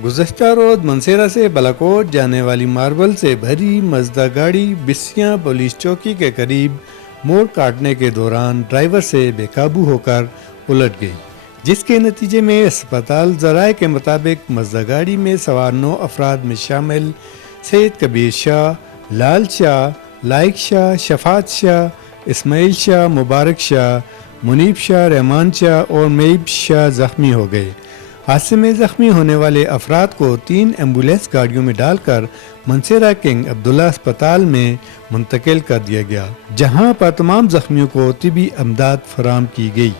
गुज़श्ता रोज़ मंसेरा से बालाकोट जाने वाली मार्बल से भरी मजदा गाड़ी बिस्सियां पुलिस चौकी के करीब मोड़ काटने के दौरान ड्राइवर से बेकाबू होकर उलट गई, जिसके नतीजे में अस्पताल ज़राए के मुताबिक मजदा गाड़ी में सवार 9 अफराद में शामिल सैयद कबीर शाह, लाल शाह, लाइक शाह, शफात शाह, इस्माइल शाह, मुबारक शाह, मुनीब शाह, रहमान शाह और मेब शाह जख्मी हो गए। हादसे में जख्मी होने वाले अफराद को 3 एम्बुलेंस गाड़ियों में डालकर मंसेरा किंग अब्दुल्ला अस्पताल में मुंतकिल कर दिया गया, जहां पर तमाम जख्मियों को तिबी अमदाद फराम की गई।